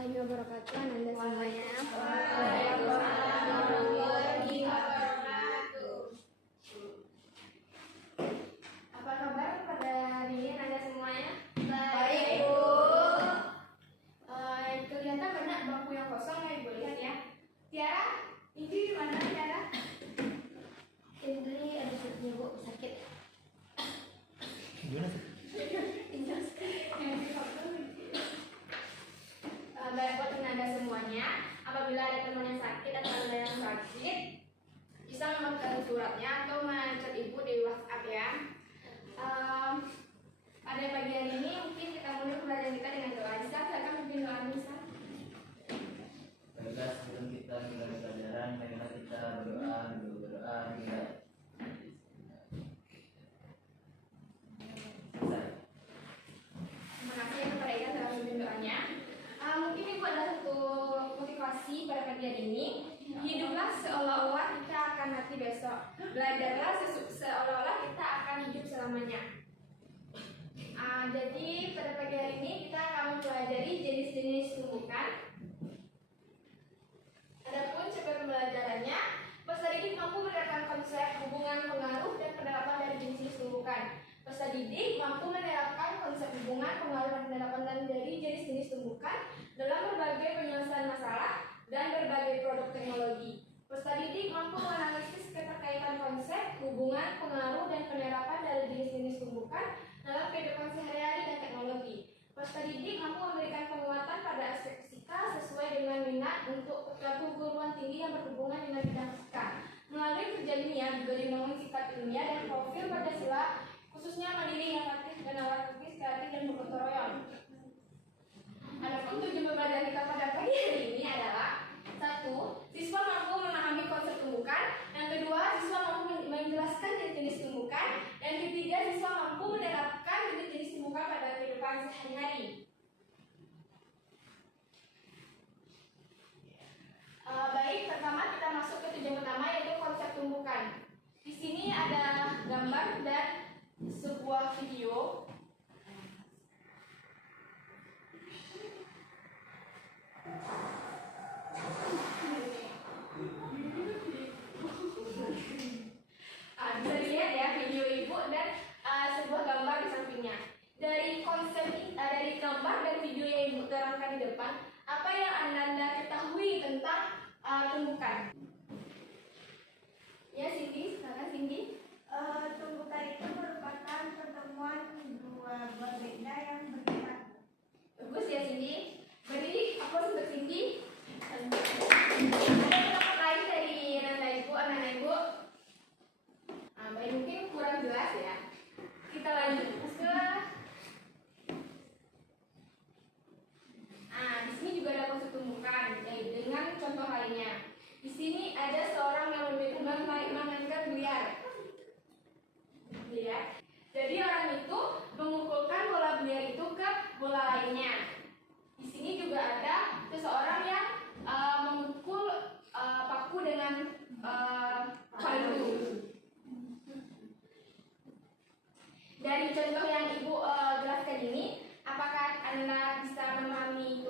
warahmatullahi wabarakatuh. Anda semuanya. Waalaikumsalam warahmatullahi wabarakatuh. Apa kabar pada hari ini Anda semuanya? Baik, Bu. Kelihatan banyak bangku yang kosong ya, Ibu lihat ya. Tiara, ini di mana Tiara? Ini ada sakitnya Bu, sakit. Gimana sih? Baik buat tenaga semuanya. Apabila ada teman yang sakit atau Anda yang sakit, bisa memesan suratnya atau menchat Ibu di WhatsApp ya. Pada pagi hari ini mungkin kita mulai pembelajaran kita dengan doa. Silakan mungkin doa bisa. Baiklah, sebelum kita mulai pelajaran, marilah kita berdoa hingga selesai. Terima kasih kepada Ida telah memimpin doanya. Mungkin Ibu ada satu motivasi pada pagi hari ini. Hiduplah seolah-olah kita akan mati besok. Belajarlah seolah-olah kita akan hidup selamanya. Jadi pada pagi hari ini kita akan mempelajari jenis-jenis tumbukan. Adapun cara pembelajarannya, peserta didik mampu menerapkan konsep hubungan pengaruh dan penerapan dari jenis-jenis tumbukan. Peserta didik mampu menerapkan konsep hubungan pengaruh dan penerapan dari jenis-jenis tumbukan dalam berbagai penyelesaian masalah dan berbagai produk teknologi. Peserta didik mampu menganalisis keterkaitan konsep hubungan pengaruh dan penerapan dari jenis-jenis tumbukan dalam kehidupan sehari-hari dan teknologi. Peserta didik mampu memberikan penguatan pada aspek fisika sesuai dengan minat untuk perguruan tinggi yang berhubungan dengan bidang fisika. Melalui kerja ilmiah juga dibangun sikap ilmiah dan profil Pancasila, khususnya mandiri, inovatif, dan anarkis, kreatif, dan bergotong royong. Adapun tujuan pembelajaran kita pada pagi hari ini adalah: 1. Siswa mampu memahami konsep tumbukan. Yang kedua, siswa mampu menjelaskan jenis-jenis tumbukan. Dan ketiga, siswa mampu menerapkan jenis-jenis tumbukan pada kehidupan sehari-hari. Baik, pertama kita masuk ke tujuan pertama, yaitu konsep tumbukan. Di sini ada gambar dan sebuah video. Bisa dilihat ya video Ibu dan sebuah gambar di sampingnya. Dari konsep dari gambar dan video yang Ibu terangkan di depan, apa yang Anda ketahui tentang tumbukan? Ya, Cindy, silakan Cindy. Tumbukan itu merupakan pertemuan dua buah benda yang bergerak. Bagus ya Cindy. Berdiri, aku untuk Cindy. Ada pendapat lain dari anak-anak Ibu? Baik, mungkin kurang jelas ya. Kita lanjut ke. Di sini juga ada konsep tumbukan dengan contoh lainnya. Di sini ada seorang yang memainkan biliar. Lihat. Jadi orang itu mengumpulkan bola biliar itu ke bola lainnya. Di sini juga ada seseorang yang memukul paku dengan palu. Dari contoh yang Ibu jelaskan ini, apakah Anda bisa memahami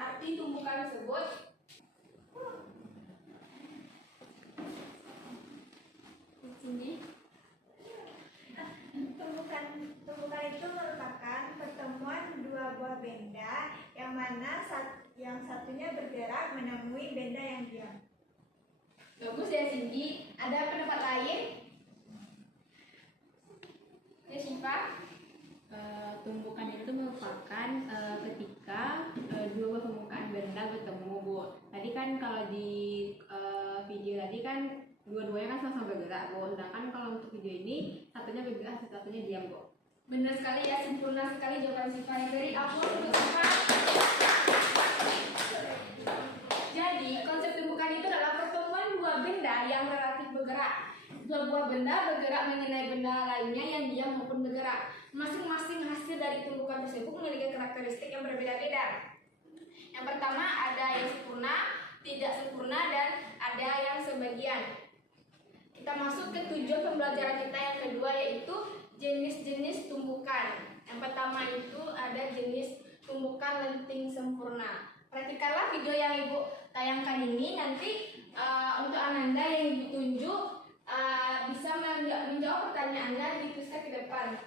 arti tumbukan tersebut? Cindy? Tumbukan itu merupakan pertemuan dua buah benda yang mana yang satunya bergerak menemui benda yang diam. Bagus ya Cindy. Ada pendapat lain? Ya Syifa? Tumbukan itu merupakan ketika dua buah permukaan benda bertemu, Bu. Tadi kan kalau di video tadi kan dua-duanya kan sama-sama bergerak, Bu. Sedangkan kalau untuk video ini satunya bergerak, satunya diam, Bu. Benar sekali ya, sempurna sekali jawaban Syifa. Yang dari aku untuk Syifa. Jadi konsep tumbukan itu adalah pertemuan dua benda yang relatif bergerak. Dua buah benda bergerak mengenai benda lainnya yang diam maupun bergerak. Masing-masing hasil dari tumbukan tersebut memiliki karakteristik yang berbeda-beda. Yang pertama ada yang sempurna, tidak sempurna, dan ada yang sebagian. Kita masuk ke tujuan pembelajaran kita yang kedua, yaitu jenis-jenis tumbukan. Yang pertama itu ada jenis tumbukan lenting sempurna. saksikanlah video yang Ibu tayangkan ini. Nanti untuk Ananda yang ditunjuk bisa menjawab pertanyaan Anda dituliskan ke depan.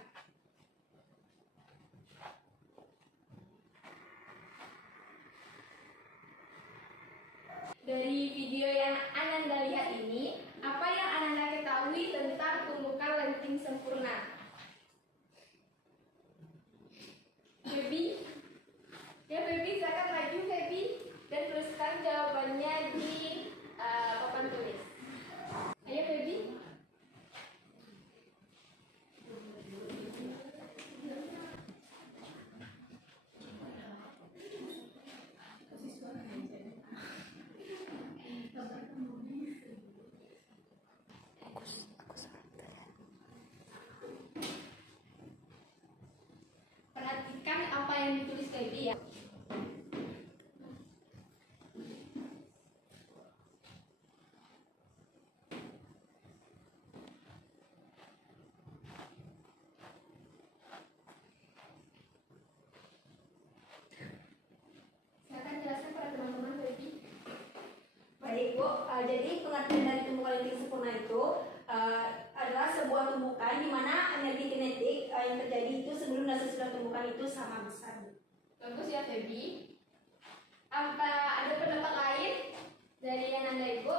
Dari video yang Ananda lihat ini, apa yang Ananda ketahui tentang tumbukan lenting sempurna? Baby, ya Baby, silakan maju Baby dan tuliskan jawabannya di papan tulis. Ayo Baby. Perhatikan apa yang ditulis Baby ya. Silakan jelaskan pada teman-teman Baby. Baik Bu, jadi pengertian dari tumbukan lenting sempurna itu adalah sebuah tumbukan di mana energi kinetik yang terjadi itu sebelum dan sesudah tumbukan itu sama besar. Bagus ya Baby. Apa ada pendapat lain dari yang Anda Ibu?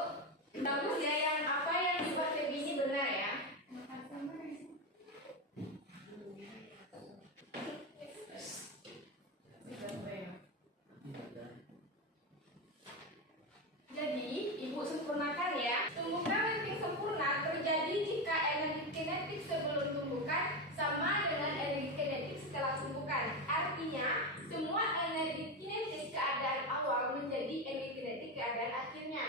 Bagus ya, yang apa yang dibuat Baby ini benar ya. Jadi, Ibu sempurnakan ya. Tumbukan lenting sempurna terjadi jika energi kinetik sebelum tumbukan sama dengan energi kinetik setelah tumbukan. Artinya, semua energi kinetik keadaan awal menjadi energi kinetik keadaan akhirnya.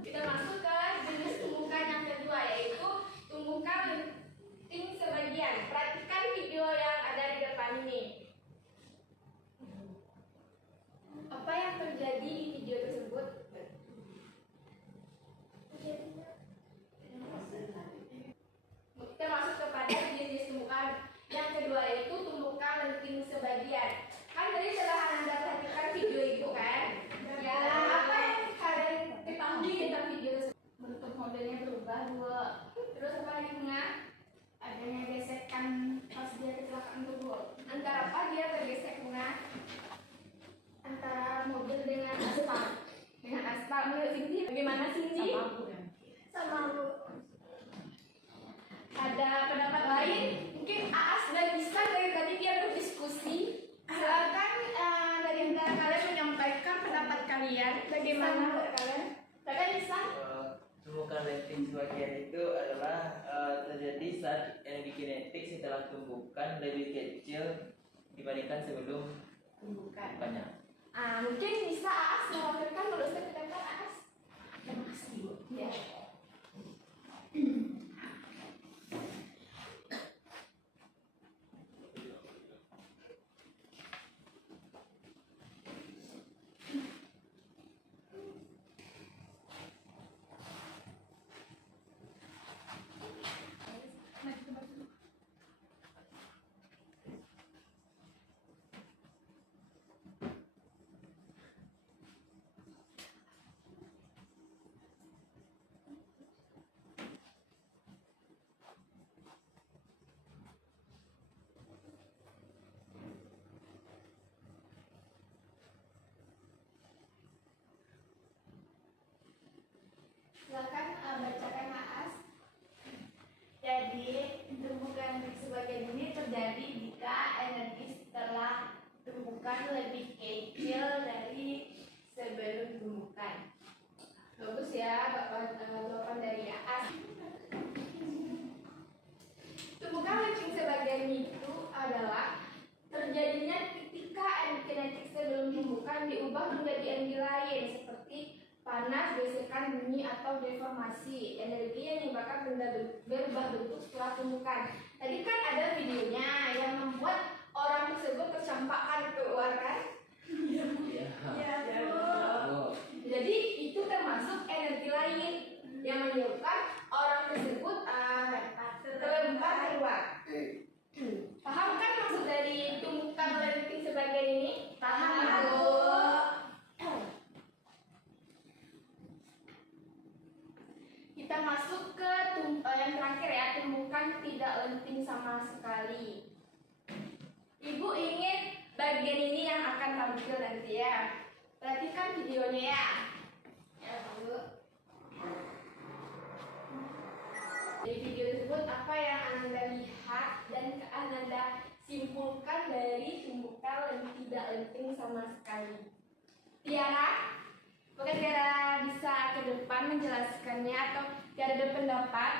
Kita masuk ke jenis tumbukan yang kedua, yaitu tumbukan lenting sebagian. Perhatikan video yang ada di depan ini. Apa yang terjadi di video tersebut? Kita masuk kepada jenis tumbukan yang kedua, yaitu tumbukan lenting sebagian. Kan tadi telah Anda perhatikan video itu kan? Ya, apa yang kalian ketahui tentang video tersebut? Bentuk modelnya berubah dua. Terus apa lagi bunga? Adanya gesekan pas dia kecelakaan tubuh. Antara apa dia tergesek bunga? Antara mobil dengan aspal. Dengan aspal, menurut Cindy bagaimana Cindy? Sama Bu. Ada pendapat lain? Mungkin Aas dan Isan dari tadi dia berdiskusi. Silakan dari antara kalian menyampaikan pendapat kalian. Bagaimana menurut kalian? Silakan Isan. Tumbukan lenting sebagian itu adalah terjadi saat energi kinetik setelah tumbukan lebih kecil dibandingkan sebelum Tumbukan. banyak. Mungkin bisa Aas mewakilkan menuliskan pendapat Aas. Terima kasih Bu. Ya. Silakan bacakan Aas. Jadi tumbukan sebagian ini terjadi jika energi setelah tumbukan lebih kecil dari sebelum tumbukan. Bagus ya jawaban dari Aas. Tumbukan lenting sebagian itu adalah terjadinya ketika energi kinetik sebelum tumbukan diubah menjadi energi lain seperti panas, gesekan, bunyi, atau deformasi. Energi yang menyebabkan benda berubah bentuk setelah tumbukan. Tadi kan ada videonya yang membuat orang tersebut tercampakkan keluar kan? Ya. Bu. Jadi itu termasuk energi lain yang menyebabkan orang tersebut terlempar keluar. Paham kan maksud dari tumbukan bagian ini? Paham, Bu. Kita masuk ke yang terakhir ya, tumbukan tidak lenting sama sekali. Ibu ingin bagian ini yang akan tampil nanti ya. Perhatikan videonya ya. Ya, Bu. Di video tersebut apa yang Anda lihat dan Anda simpulkan dari tumbukan yang tidak lenting sama sekali? Tiara? Apakah Tiara bisa ke depan menjelaskannya atau Tiara ada pendapat?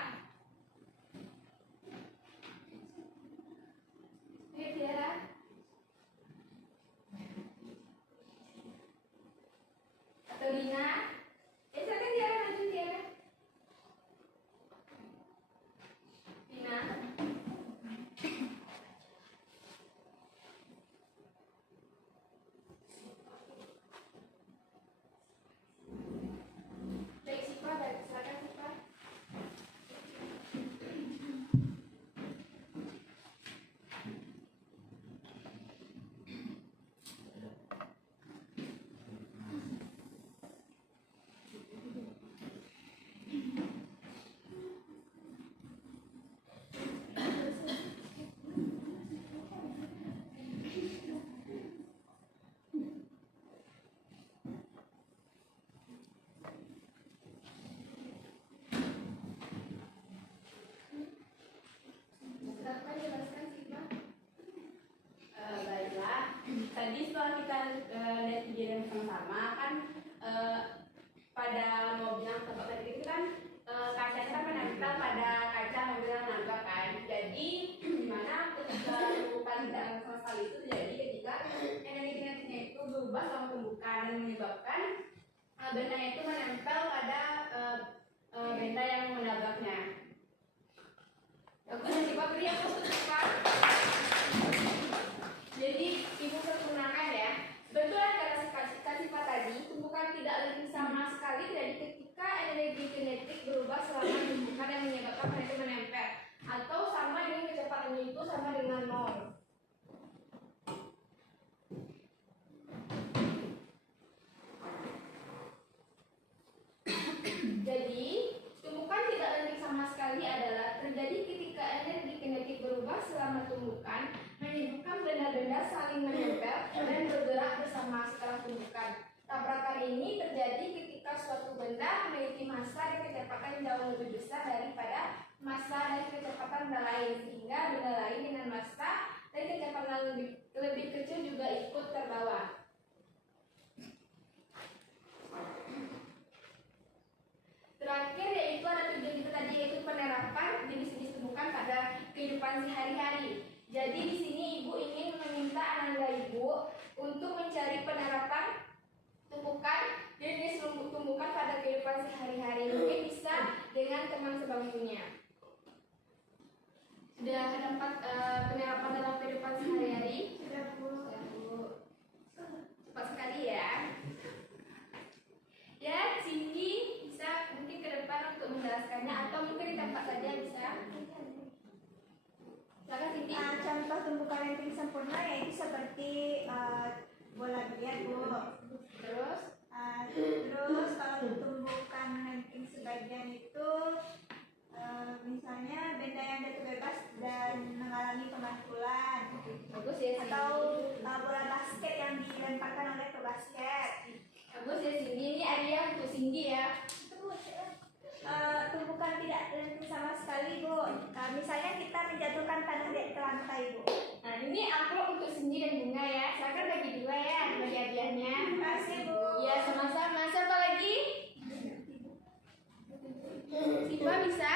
Oke, Tiara. Atau Dina? Silakan Tiara, maju Tiara. Dina. Baik, Siva, baik. Silakan Siva. Silakan jelaskan Siva. Baiklah, tadi setelah kita lihat video yang sama-sama kan pada mobil yang tempat tadi itu kan kacanya kan menempel pada kaca mobil yang nabrak kan. Jadi dimana ketika tumbukan tidak sama sekali itu terjadi ketika energi kinetiknya itu berubah selama tumbukan dan menyebabkan benda itu menempel pada benda yang menabraknya. Bagus, Siva beri yang kesukaan. Jadi ibu sempurnakan ya. Betul kata Kak Siva tadi, tumbukan tidak lenting sama sekali jadi ketika energi kinetik berubah selama tumbukan yang menyebabkan mereka itu menempel, atau sama dengan kecepatannya itu sama dengan 0. Jadi tumbukan tidak lenting sama sekali adalah terjadi ketika energi kinetik berubah selama tumbukan menyebabkan benda-benda saling menempel dan bergerak bersama setelah tumbukan. Tabrakan ini terjadi ketika suatu benda memiliki massa dan kecepatan jauh lebih besar daripada massa dan kecepatan benda lain, sehingga benda lain dengan massa dan kecepatan lebih kecil juga ikut terbawa. Terakhir yaitu ada tujuan kita tadi, yaitu penerapan jenis-jenis tumbukan pada kehidupan sehari-hari. Jadi di sini ibu ingin meminta Ananda ibu untuk mencari penerapan tumbukan jenis tumbukan pada kehidupan sehari-hari. Mungkin bisa dengan teman sebangkunya. Sudah terdapat penerapan dalam kehidupan sehari-hari? Sudah, Bu. Cepat sekali ya. Ya, Cindy bisa mungkin ke depan untuk menjelaskannya atau mungkin di tempat saja bisa. Silakan Cindy. Contoh tumbukan lenting sempurna yaitu seperti bola biliar, Bu. Terus Terus kalau tumbukan lenting sebagian itu misalnya benda yang jatuh bebas dan mengalami pemantulan, bagus ya Cindy. atau bola basket yang dilemparkan oleh pebasket. Bagus ya Cindy. Ini area untuk Cindy ya. Tumbukan tidak lenting sama sekali, Bu. Misalnya kita menjatuhkan tanah di lantai, Bu. Nah ini amplop untuk Cindy dan Bunga ya. Silakan bagi dua ya, bagi hadiahnya. Terima kasih, Bu. Ya sama-sama. Siapa lagi? Siva bisa?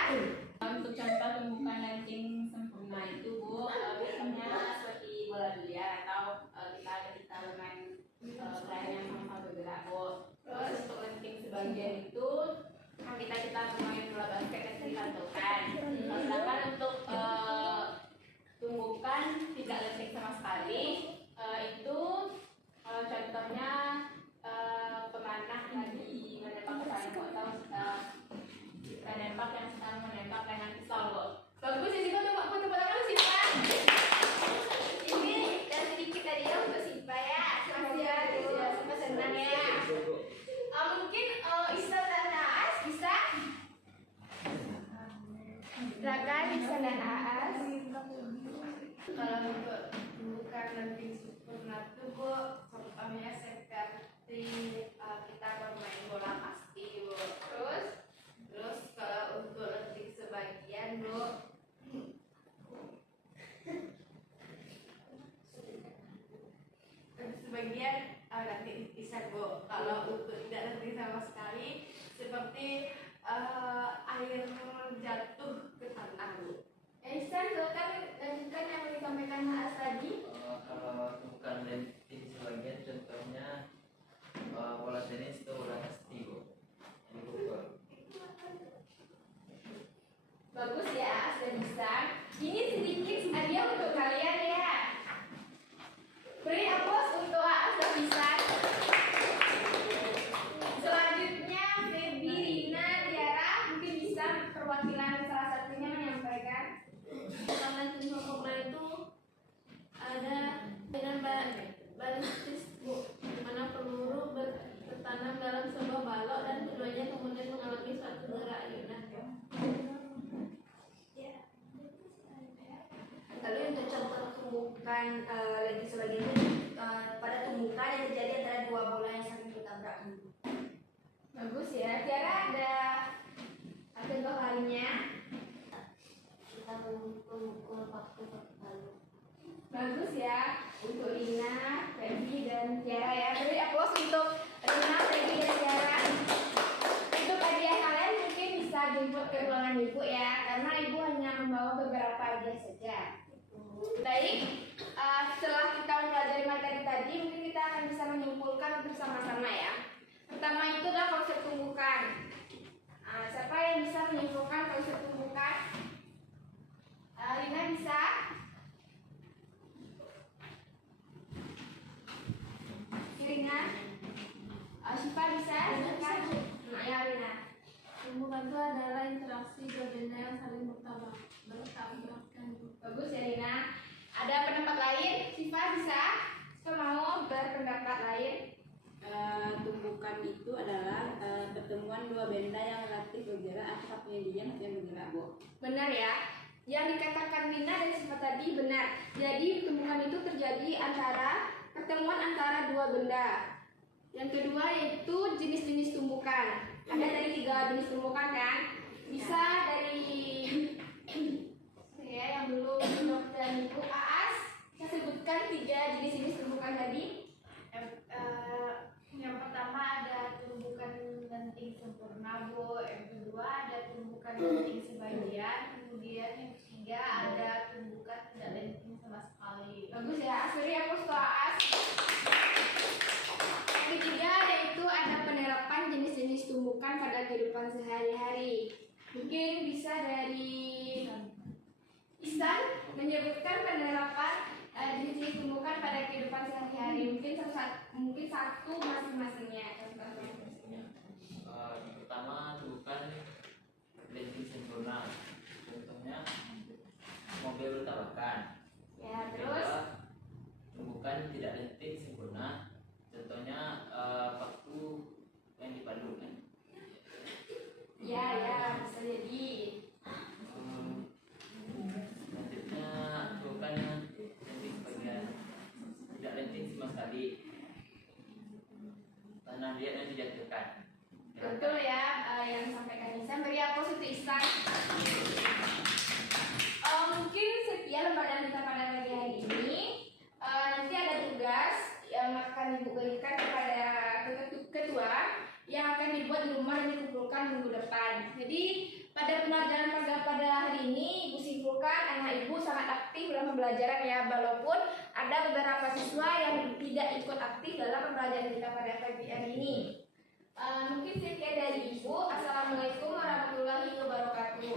Untuk contoh tumbukan lenting sempurna itu Bu, misalnya seperti bola biliar atau kita ketika bermain permainan yang Kalau untuk tumbukan lenting sempurna itu Bu, contohnya seperti kita bermain bola pasti Bu. Terus kalau untuk lenting sebagian Bu, sebagian nanti bisa Bu. Kalau untuk tidak lenting sama sekali, seperti air jatuh ke tanah Bu. Ihsan, silakan lanjutkan yang disampaikan Mas tadi. Kalau tumbukan lenting sebagian contohnya bola tenis atau bola kasti Bu. Ini pukul. Bagus ya, sudah bisa. Ini sedikit hadiah untuk kalian ya. Beri aplaus untuk Aas dan bisa. Selanjutnya Feby, Rina, Tiara mungkin bisa perwakilan salah satunya menyampaikan. Karena tumbuh pokoknya itu ada dengan balistis Bu, di mana peluru tertanam dalam sebuah balok dan keduanya kemudian mengalami suatu gerak ayunan. Lalu untuk contoh tumbukan lagi sebagian itu pada tumbukan yang terjadi antara dua bola yang saling bertabrak. Bagus ya. Tiara ada contoh lainnya. Kita memukul paku lalu. Bagus ya untuk Rina, Feby dan Tiara ya. Beri aplaus untuk Rina, Feby dan Tiara. Untuk hadiah kalian mungkin bisa jemput ke ruangan ibu ya, karena ibu hanya membawa beberapa hadiah saja. Baik, setelah kita mempelajari materi tadi, mungkin kita akan bisa menyimpulkan bersama-sama ya. Pertama itu adalah konsep tumbukan. Siapa yang bisa menyimpulkan konsep tumbukan? Rina bisa? Rina? Syifa bisa? Silakan. Ya Rina. Tumbukan itu adalah interaksi dua benda yang saling bertabrakan. Bagus ya Rina. Ada pendapat lain? Syifa bisa? Syifa mau berpendapat lain? Tumbukan itu adalah pertemuan dua benda yang relatif bergerak atau satunya diam satunya bergerak Bu. Benar ya. Yang dikatakan Rina dan Syifa tadi benar. Jadi tumbukan itu terjadi antara pertemuan antara dua benda. Yang kedua yaitu jenis-jenis tumbukan. Ada dari 3 jenis tumbukan kan? Bisa dari ya yang dulu Dokter dan Ibu Aas. Saya sebutkan 3 jenis-jenis tumbukan tadi. Yang pertama ada tumbukan lenting sempurna Bu. Yang kedua ada tumbukan lenting sebagian. Kemudian yang ketiga ada tumbukan tidak lenting sama sekali. Bagus ya, Asri aku suka As. Yang ketiga yaitu ada penerapan jenis-jenis tumbukan pada kehidupan sehari-hari. Mungkin bisa dari Ihsan menyebutkan penerapan jenis-jenis tumbukan pada kehidupan sehari-hari. Mungkin satu masing-masingnya. Pertama tumbukan lenting sempurna. Contohnya mobil bertabrakan. Ya, terus Kedua, tumbukan tidak lenting sempurna. Contohnya paku yang dipadu kan. ya bisa jadi. Selanjutnya tumbukan yang lenting sebagian, tidak lenting sama sekali. Tanah liat yang dijatuhkan. Betul ya, yang disampaikan Ihsan. Beri aplaus untuk Ihsan. Mungkin sekian lembaran kita pada pagi hari ini. Nanti ada tugas yang akan Ibu berikan kepada ketua yang akan dibuat di rumah dan dikumpulkan minggu depan. Jadi pada pembelajaran pada hari ini Ibu simpulkan anak Ibu sangat aktif dalam pembelajaran ya, walaupun ada beberapa siswa yang tidak ikut aktif dalam pembelajaran kita pada pagi hari ini. Mungkin sekian dari Ibu. Assalamualaikum warahmatullahi wabarakatuh.